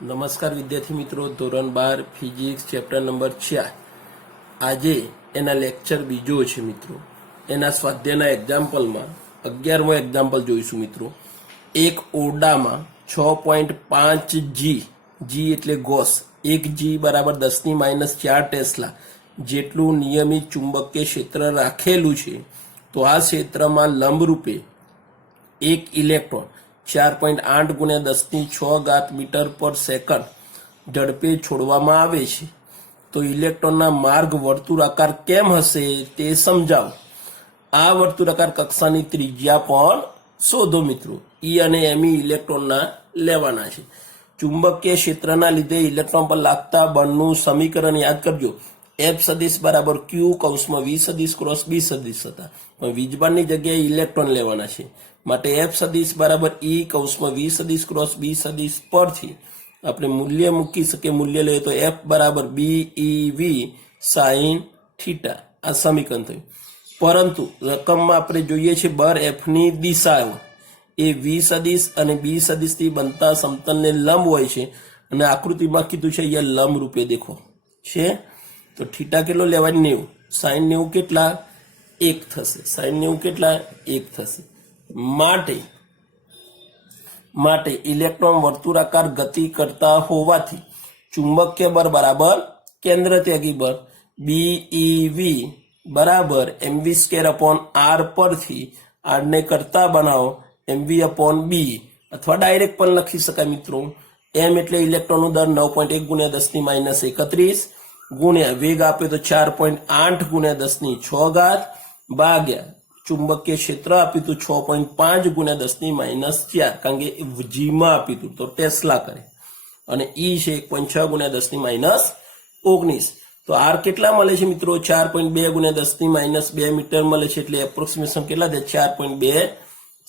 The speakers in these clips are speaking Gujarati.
નમસ્કાર વિદ્યાર્થી મિત્રો, ધોરણ 12 ફિઝિક્સ ચેપ્ટર નંબર 4 આજે એના લેક્ચર બીજો છે મિત્રો. એના સ્વાધ્યાયના એક્ઝામ્પલમાં 11મો એક્ઝામ્પલ જોઈશું મિત્રો. એક ઓરડામાં 6.5 જી એટલે ગોસ 1 જી બરાબર 10⁻⁴ ટેસ્લા જેટલું નિયમિત ચુંબકીય ક્ષેત્ર રાખેલું છે. તો આ ક્ષેત્રમાં લંબરૂપે એક ઇલેક્ટ્રોન 4.8 × 10⁶ મીટર પર સેકન્ડ ઝડપે છોડવામાં આવે છે. તો ઇલેક્ટ્રોનના માર્ગ વર્તુળાકાર કેમ હશે તે સમજાવો. આ વર્તુળાકાર કક્ષાની ત્રિજ્યા પણ શોધો મિત્રો. ઈ અને એમી ઇલેક્ટ્રોનના લેવાના છે. ચુંબકીય ક્ષેત્રના લીધે ઇલેક્ટ્રોન પર લાગતા બળનું સમીકરણ યાદ કરજો. F સદિશ બરાબર Q કૌંસમાં V સદિશ ક્રોસ B સદિશ હતા, પણ વીજભારની જગ્યાએ ઇલેક્ટ્રોન લેવાના છે માટે F સદિશ બરાબર E કૌંસમાં V સદિશ ક્રોસ B સદિશ પરથી આપણે મૂલ્ય મૂકી શકીએ. મૂલ્ય લઈએ તો F બરાબર BeV sin θ. આ સમીકરણ થયું. પરંતુ રકમમાં આપણે જોઈએ છે બળ Fની દિશાઓ એ V સદિશ અને B સદિશથી બનતા સમતલને લંબ હોય છે અને આકૃતિમાં કીધું છે અહીંયા લંબ રૂપે દેખો છે. તો થીટા કેટલો લેવાય? 90. સાઈન 90 કેટલા? 1 થશે. સાઈન 90 કેટલા? 1 થશે. માટે ઇલેક્ટ્રોન વર્તુળાકાર ગતિ કરતા હોવાથી ચુંબકીય બળ બરાબર કેન્દ્ર ત્યાગી બળ BeV બરાબર mv²/r પરથી r ને કરતા બનાવો mv/b અથવા ડાયરેક્ટ પણ લખી શકાય મિત્રો. m એટલે ઇલેક્ટ્રોનનું દર 9.1 × 10⁻31 ગુણ્યા વેગ આપ્યો તો 4.8 × 10⁶ ભાગ્યા ચુંબકીય ક્ષેત્ર આપ્યું હતું 6.5 × 10⁻⁴, કારણ કે જીમાં આપ્યું હતું તો ટેસ્લા કરે, અને ઈ છે 1.6 × 10⁻19. તો આર કેટલા મળે છે મિત્રો? 4.2 × 10⁻2 મીટર મળે છે. એટલે એપ્રોક્સિમેશન કેટલા થાય? 4.2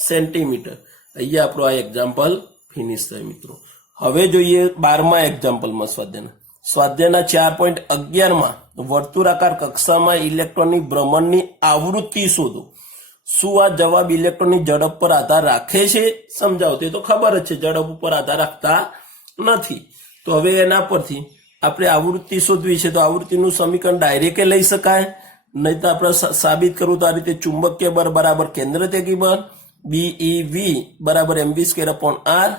સેન્ટીમીટર. અહીંયા આપણો આ એક્ઝામ્પલ ફિનિશ થાય મિત્રો. હવે જોઈએ 12મા એક્ઝામ્પલમાં સ્વાધ્યાયના 4.11માં વર્તુળાકાર કક્ષામાં ઇલેક્ટ્રોનની ભ્રમણની આવૃત્તિ શોધો. શું આ જવાબ ઇલેક્ટ્રોનની ઝડપ પર આધાર રાખે છે? સમજાવો. તે તો ખબર જ છે, ઝડપ ઉપર આધાર રાખતા નથી. તો હવે એના પરથી આપણે આવૃત્તિ શોધવી છે. તો આવૃત્તિનું સમીકરણ ડાયરેક્ટ લઈ શકાય, નહીં તો આપણે સાબિત કરવું તો આ રીતે ચુંબકીય બળ બરાબર કેન્દ્ર ત્યાગી બળ BeV બરાબર mv²/r.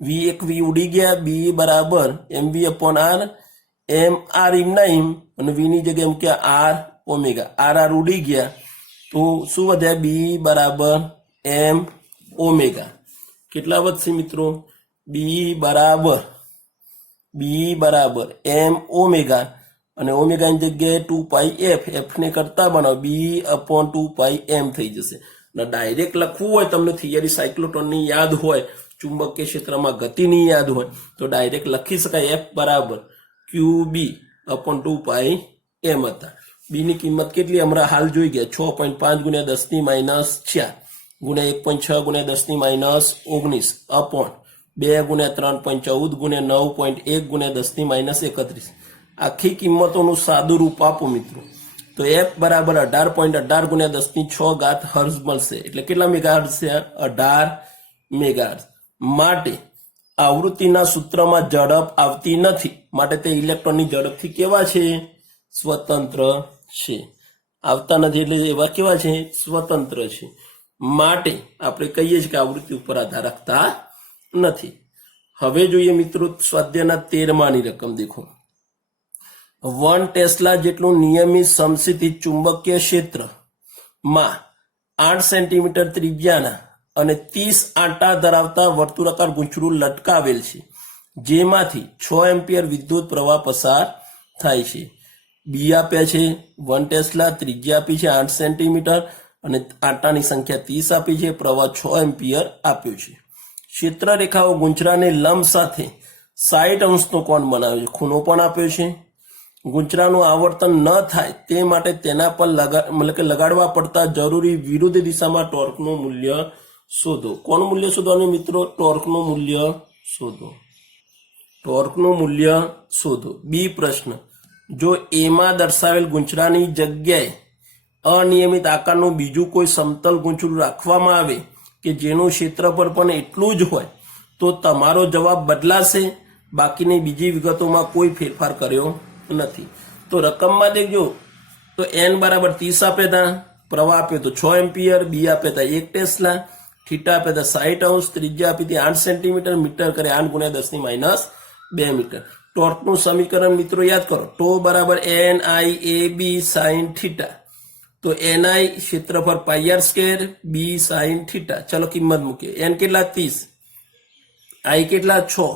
V એક V ઉડી ગયા. B બરાબર mv/r. r એમના એમ અને V ની જગ્યાએ મૂક્યા r ઓમેગા. r ઉડી ગયા તો શું વધ્યા? B બરાબર m ઓમેગા. કેટલા વધશે મિત્રો? B બરાબર m ઓમેગા, અને ઓમેગાની જગ્યાએ 2πf, f ને કરતા બનાવો B/2πm થઈ જશે. અને ડાયરેક્ટ લખવું હોય, તમને થિયરી સાયક્લોટ્રોનની યાદ હોય, ચુંબકીય ક્ષેત્રમાં ગતિની યાદ હોય, તો ડાયરેક્ટ લખી શકાય F બરાબર QB/2πm હતા. બી ની કિંમત કેટલી હમણાં હાલ જોઈ ગયા? 6.5 × 10⁻⁴ ગુણ્યા 1.6 × 10⁻19 અપોન 2 × 3.14 ગુણ્યા 9.1 × 10⁻31. આખી કિંમતોનું સાદું રૂપ આપો મિત્રો. તો F બરાબર 18.18 × 10⁶ હર્ટ્ઝ મળશે. એટલે કેટલા મેગાહર્ટ્ઝ છે? 18 મેગાહર્ટ્ઝ. માટે આવૃત્તિના સૂત્રમાં ઝડપ આવતી નથી, માટે તે ઇલેક્ટ્રોનની ઝડપથી કેવા છે? સ્વતંત્ર છે. આવતા નથી એટલે એવા કેવા છે? સ્વતંત્ર છે. માટે આપણે કહીએ છીએ કે આવૃત્તિ ઉપર આધાર રાખતા નથી. હવે જોઈએ મિત્રો સ્વાધ્યાયના 13માની રકમ દેખો. 1 ટેસ્લા જેટલું નિયમિત સમસ્થિતિ ચુંબકીય ક્ષેત્રમાં 8 સેન્ટીમીટર ત્રિજ્યાના અને 30 આંટા ધરાવતા વર્તુળાકાર ગૂંચળું લટકાવેલ છે, જેમાંથી 6 એમ્પિયર વિદ્યુત પ્રવાહ પસાર થાય છે. બી આપ્યા છે 1 ટેસ્લા, ત્રિજ્યા આપી છે 8 સેન્ટીમીટર અને આંટાની સંખ્યા 30 આપી છે, પ્રવાહ 6 એમ્પિયર આપ્યો છે. ક્ષેત્ર રેખાઓ ગૂંચળાને લંબ સાથે 60 અંશનો કોણ બનાવે છે. ખૂણો પણ આપ્યો છે. ગૂંચળાનું આવર્તન ન થાય તે માટે તેના પર લગાડવા પડતા જરૂરી વિરુદ્ધ દિશામાં ટોર્કનું મૂલ્ય શોધો. કોનું મૂલ્ય શોધવાનું મિત્રો? ટોર્કનું મૂલ્ય શોધો. ટોર્કનું મૂલ્ય શોધો. બી પ્રશ્ન. જો એમાં દર્શાવેલ ગૂંચળાની જગ્યાએ અનિયમિત આકારનું બીજું કોઈ સમતલ ગૂંચળું રાખવામાં આવે કે જેનું ક્ષેત્રફળ પણ એટલું જ હોય, તો તમારો જવાબ બદલાશે. બાકીની બીજી વિગતોમાં કોઈ ફેરફાર કર્યો નથી. તો રકમમાં દેખજો તો n બરાબર 30 આપે હતા, પ્રવાહ આપ્યો તો 6 એમ્પિયર, બી આપે હતા 1 ટેસ્લા, થીટા આપે હતા 60 અંશ, ત્રિજ્યા આપી હતી 8 સેન્ટીમીટર, મીટર કરે 8 ગુણ્યા 10 - 2 મીટર. ટોર્કનું સમીકરણ મિત્રો યાદ કરો, ટો બરાબર NIAB sin થીટા. તો NI ક્ષેત્રફળ પાઈ r સ્ક્વેર, બી sin થીટા. ચલો કિંમત મૂકીએ. n કેટલા 30, I કેટલા 6,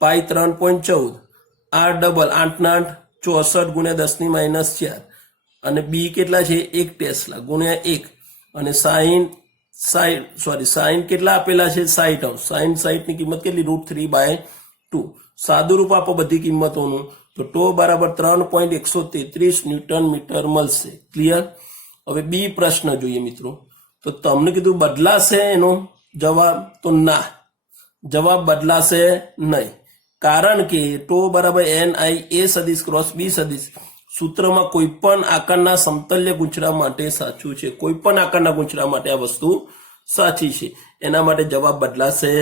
પાઈ 3.14, r ડબલ 8 64 ગુણ્યા 10 - 4 અને બી કેટલા છે 1 ટેસ્લા ગુણ્યા 1 અને સાઈન કેટલા આપેલા છે 60 અંશ. સાઈન 60 ની કિંમત કેટલી √3/2. સાદું રૂપ આપો બધી કિંમતોનું તો ટો બરાબર 3.133 ન્યૂટન મીટર મળશે. ક્લિયર? હવે બી પ્રશ્ન જોઈએ મિત્રો. તો તમને કીધું બદલાશે એનો જવાબ, તો ના, જવાબ બદલાશે નહીં. કારણ કે ટો બરાબર NI A સદિશ ક્રોસ બી સદિશ સૂત્રમાં કોઈ પણ આકારના સમતલ્ય ગુંચરા માટે સાચું છે. કોઈ પણ આકારના ગુંચરા માટે આ વસ્તુ સાચી છે. એના માટે જવાબ બદલાશે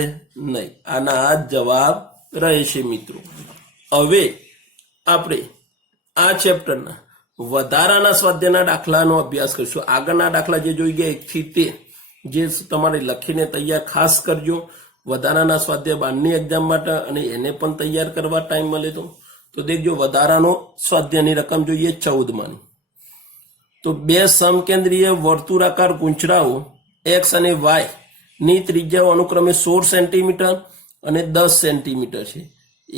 નહીં. આના આ જ જવાબ રહેશે મિત્રો. હવે આપણે આ ચેપ્ટરના વધારાના સ્વાધ્યાયના દાખલાનો અભ્યાસ કરીશું. આગળના દાખલા જે જોઈ ગયા 1 થી 13 જે તમારે લખીને તૈયાર ખાસ કરજો વધારાના સ્વાધ્યાય 12ની એક્ઝામ માટે, અને એને પણ તૈયાર કરવા ટાઈમ મળે તો દેખજો. વધારાનો સ્વાધ્યાયની રકમ જોઈએ 14 માની. તો બે સમકેન્દ્રીય વર્તુળાકાર ગુંચરાઓ x અને y ની ત્રિજ્યાઓ અનુક્રમે 16 સેન્ટીમીટર અને 10 સેન્ટીમીટર છે.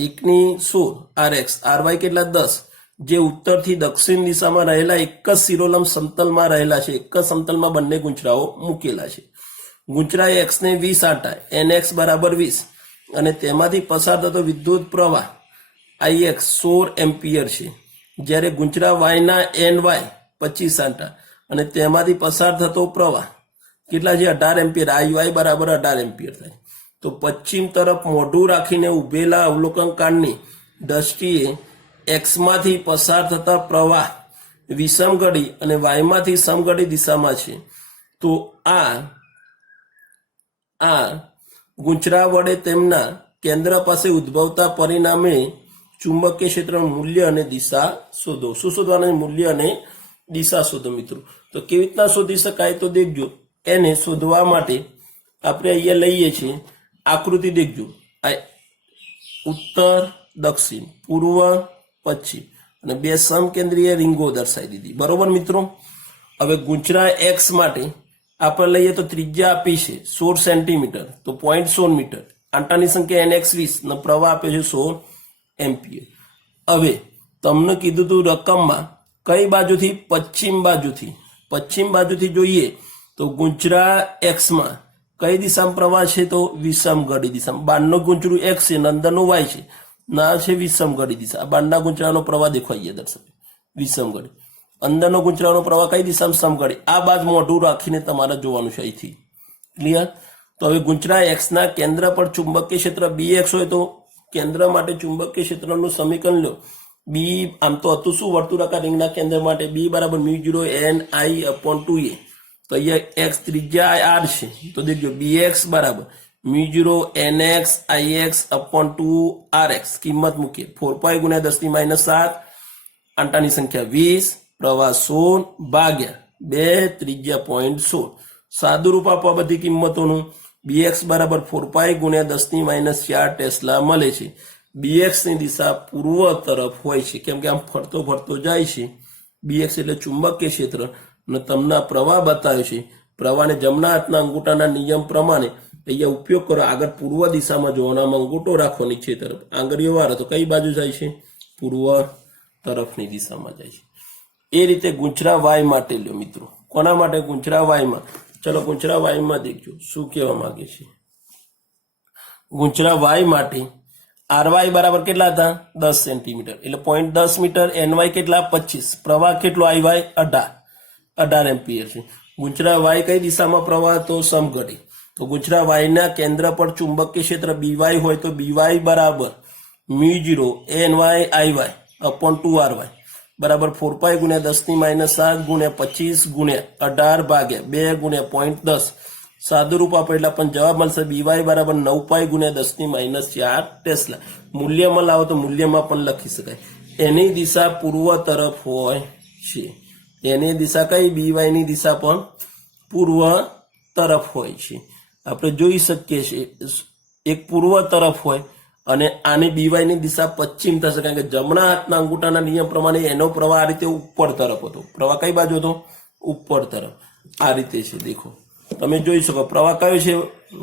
એકની 16 rx, ry કેટલા 10, જે ઉત્તરથી દક્ષિણ દિશામાં રહેલા એક જ શિરોલંબ સમતલમાં રહેલા છે. એક જ સમતલમાં બંને ગુંચરાઓ મૂકેલા છે. ગુંચરા x ને 20 આંટા, nx બરાબર 20 અને તેમાંથી પસાર થતો વિદ્યુત પ્રવાહ ix 16 એમ્પિયર છે. જ્યારે ગુંચરા y ના ny 25 આંટા અને તેમાંથી પસાર થતો પ્રવાહ કેટલા છે 18 એમ્પિયર, IY બરાબર 18 એમ્પિયર થાય. તો પશ્ચિમ તરફ મોઢું રાખીને ઉભેલા અવલોકનકારની દ્રષ્ટિએ x માંથી પસાર થતા પ્રવાહ વિષમઘડી અને y માંથી સમઘડી દિશામાં છે. તો આ ગુંચરા વડે તેમના કેન્દ્ર પાસે ઉદ્ભવતા પરિણામે ચુંબકીય ક્ષેત્રનું મૂલ્ય અને દિશા શોધો. શું શોધવાના? મૂલ્ય અને દિશા શોધો મિત્રો. તો કેવી રીતના શોધી શકાય તો દેખજો. એને શોધવા માટે આપણે અહીંયા લઈએ છીએ આકૃતિ. દેખજો, આ ઉત્તર દક્ષિણ, પૂર્વ પશ્ચિમ અને બે સમકેન્દ્રીય રીંગો દર્શાવી દીધી. બરોબર મિત્રો. હવે ગુંચરા x માટે આપણે લઈએ તો ત્રિજ્યા આપી છે 16 સેન્ટીમીટર, તો 0.16 મીટર. આંટાની સંખ્યા nx 20 અને પ્રવાહ આપ્યો છે 16 એમ્પિયર. હવે તમને કીધું હતું રકમમાં કઈ બાજુથી? પશ્ચિમ બાજુથી જોઈએ તો ગુંચરા x માં કઈ દિશામાં પ્રવાહ છે? તો વિષમઘડી દિશામાં. બહારનું ગુંચરું x છે, અંદરનું y છે, ના છે વિષમઘડી દિશા. બહારના ગુંચરાનો પ્રવાહ દેખો અહીંયા દર્શાવે વિષમઘડી, અંદરનો ગુંચરાનો પ્રવાહ કઈ દિશામાં? સમઘડી. આ બાજુ મોઢું રાખીને તમારે જોવાનું છે અહીંથી. ક્લિયર? તો હવે ગુંચરા x ના કેન્દ્ર પર ચુંબકીય ક્ષેત્ર bx હોય તો કેન્દ્ર માટે ચુંબકીય ક્ષેત્રનું સમીકરણ લો. બી આમ તો હતું શું વર્તુળાકાર રીંગના કેન્દ્ર માટે? બી બરાબર μ0 NI/2a. તો અહીંયા x ત્રિજ્યા r છે, તો દેખજો bx બરાબર μ0 NX/2rx. કિંમત મૂકીએ 4π ગુણ્યા 10 - 7, આંટાની સંખ્યા 20, પ્રવાહ 16 ભાગ્યા 2, ત્રિજ્યા 0.16. સાદું રૂપ આપવા બધી કિંમતોનું. bx બરાબર 4π ગુણ્યા 10 - 4 ટેસ્લા મળે છે. bx ની દિશા પૂર્વ તરફ હોય છે, કેમ કે આમ ફરતો જાય છે. bx એટલે ચુંબકીય ક્ષેત્ર અને તમને પ્રવાહ બતાવ્યો છે. પ્રવાહને જમણા હાથના અંગૂઠાના નિયમ પ્રમાણે અહીંયા ઉપયોગ કરો. આગળ પૂર્વ દિશામાં જોવાનામાં અંગૂઠો રાખો નીચે તરફ, આંગળીઓ વાળો તો કઈ બાજુ જાય છે? પૂર્વ તરફની દિશામાં જાય છે. એ રીતે ગુંચરા y માટે લ્યો મિત્રો. કોના માટે? ગુંચરા y માં. ચલો ગુંચરા y માં દેખજો શું કહેવા માંગે છે. ગુંચરા y માટે ry બરાબર કેટલા હતા? 10 સેન્ટીમીટર, એટલે 0.10 મીટર. ny કેટલા? 25. પ્રવાહ કેટલો? IY 18 એમ્પિયર છે. ગુંચરા y કઈ દિશામાં પ્રવાહ? તો સમઘડી. તો ગુંચરા y ના કેન્દ્ર પર ચુંબકીય ક્ષેત્ર by હોય તો by બરાબર μ0 NY/2ry બરાબર 4π ગુણ્યા 10 - 7 ગુણ્યા 25 ગુણ્યા 18 ભાગ્યા 2 ગુણ્યા 0.10 સાદું રૂપ આપો એટલે આપણને જવાબ મળશે બીવાય બરાબર 9 પાઈ ગુણ્યા 10⁻⁴ ટેસ્લા. મૂલ્યમાં લાવો તો મૂલ્યમાં પણ લખી શકાય. એની દિશા પૂર્વ તરફ હોય છે. એની દિશા કઈ? બીવાય ની દિશા પણ પૂર્વ તરફ હોય છે. આપણે જોઈ શકીએ છીએ એક પૂર્વ તરફ હોય અને આની બીવાય ની દિશા પશ્ચિમ થશે, કારણ કે જમણા હાથના અંગૂઠાના નિયમ પ્રમાણે એનો પ્રવાહ આ રીતે ઉપર તરફ હતો. પ્રવાહ કઈ બાજુ હતો? ઉપર તરફ. આ રીતે છે, દેખો તમે જોઈ શકો પ્રવાહ કયો છે?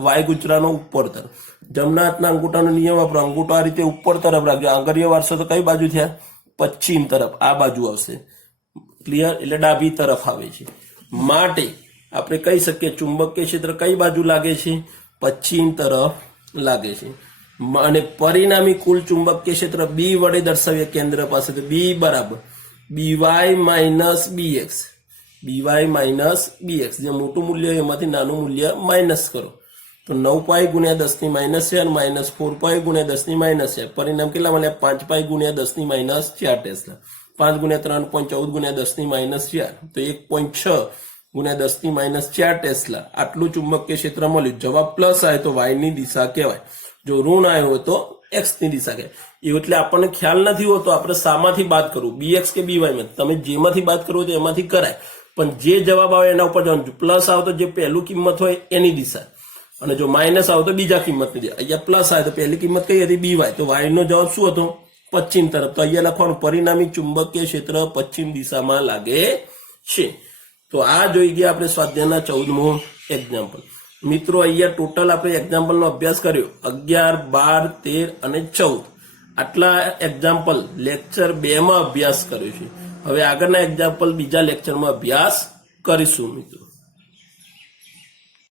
વાયુગુજરાનો ઉપર તરફ. જમણા હાથના અંગૂઠાનો નિયમ વાપરો, અંગૂઠો આ રીતે ઉપર તરફ રાખજો. આંગળીઓ વાળશો તો કઈ બાજુ થયા? પશ્ચિમ તરફ. આ બાજુ આવશે. ક્લિયર? એટલે ડાબી તરફ આવે છે. માટે આપણે કહી શકીએ ચુંબકીય ક્ષેત્ર કઈ બાજુ લાગે છે? પશ્ચિમ તરફ લાગે છે. અને પરિણામી કુલ ચુંબકીય ક્ષેત્ર બી વડે દર્શાવીએ કેન્દ્ર પાસે, તો બી બરાબર by minus bx. By minus bx. જે મોટું મૂલ્ય હોય એમાંથી નાનું મૂલ્ય માઇનસ કરો તો 9 પાઈ ગુણ્યા 10⁻⁴ માઇનસ 4 પાઈ ગુણ્યા 10⁻⁴. પરિણામ કેટલા મળ્યા? 5 પાઈ ગુણ્યા 10⁻⁴ ટેસ્લા. 5 ગુણ્યા 3 14 ગુણ્યા 10⁻⁴ તો 1.6 ગુણ્યા 10⁻⁴ ટેસ્લા. આટલું ચુંબકીય ક્ષેત્ર મળ્યું. જવાબ પ્લસ આવે તો વાય ની દિશા કહેવાય, જો ઋણ આવ્યો હોય તો એક્સ ની દિશા કહેવાય. એટલે આપણને ખ્યાલ નથી હોતો આપણે શામાંથી બાદ કરવું, બીએક્સ કે બીવાય માં. તમે જેમાંથી બાદ કરવું તો એમાંથી કરાય, પણ જે જવાબ આવે એના ઉપર જવાનું. પ્લસ આવે તો જે પહેલું કિંમત હોય એની દિશા, અને જો માઇનસ આવે તો બીજા કિંમતની દિશા. અહીંયા પ્લસ આવે તો પહેલી કિંમત કઈ હતી? બીવાય. તો વાય નો જવાબ શું હતો? પશ્ચિમ તરફ. તો અહીંયા લખવાનું પરિણામી ચુંબકીય ક્ષેત્ર પશ્ચિમ દિશામાં લાગે છે. તો આ જોઈ ગયા આપણે સ્વાધ્યાયના 14મો એક્ઝામ્પલ. મિત્રો અહીંયા ટોટલ આપણે એક્ઝામ્પલનો અભ્યાસ કર્યો 11, 12, 13 અને 14. આટલા એક્ઝામ્પલ લેક્ચર 2 માં અભ્યાસ કર્યો છે. હવે આગળના એક્ઝામ્પલ બીજા લેક્ચરમાં અભ્યાસ કરીશું મિત્રો.